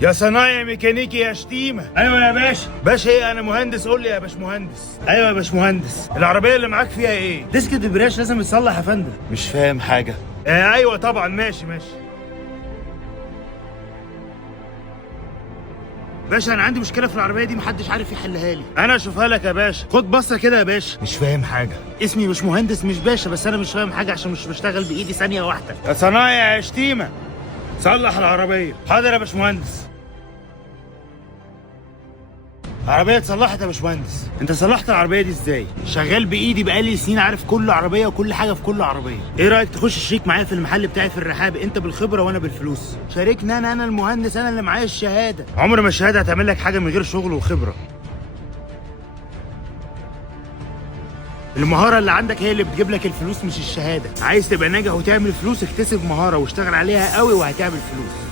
يا صنايعي ميكانيكي يا شتيمه. ايوه يا باشا. باشا ايه؟ انا مهندس. قول لي يا باشمهندس. ايوه يا باشمهندس. العربيه اللي معاك فيها ايه؟ ديسك الدبرياج لازم يتصلح يا فندم. مش فاهم حاجه. ايوه طبعا. ماشي. باشا انا عندي مشكله في العربيه دي محدش عارف يحلها لي. انا اشوفها لك يا باشا. خد بصه كده يا باشا. مش فاهم حاجه. اسمي مش مهندس مش باشا، بس انا مش فاهم حاجه عشان مش بشتغل بايدي ثانيه واحده. يا صنايعي يا شتيمه صلح العربيه. حاضر يا باشمهندس. عربية اتصلحت يا باشمهندس. انت صلحت العربية دي ازاي؟ شغال بايدي بقالي سنين، عارف كل عربية وكل حاجة في كل عربية. ايه رأيك تخش شريك معايا في المحل بتاعي في الرحاب؟ انت بالخبرة وانا بالفلوس. شاركنا. انا المهندس، انا اللي معايا الشهادة. عمر ما الشهادة هتعمل لك حاجة من غير شغل وخبرة. المهارة اللي عندك هي اللي بتجيب لك الفلوس مش الشهادة. عايز تبقى ناجح وتعمل فلوس، اكتسب مهارة واشتغل عليها قوي وهتعمل فلوس.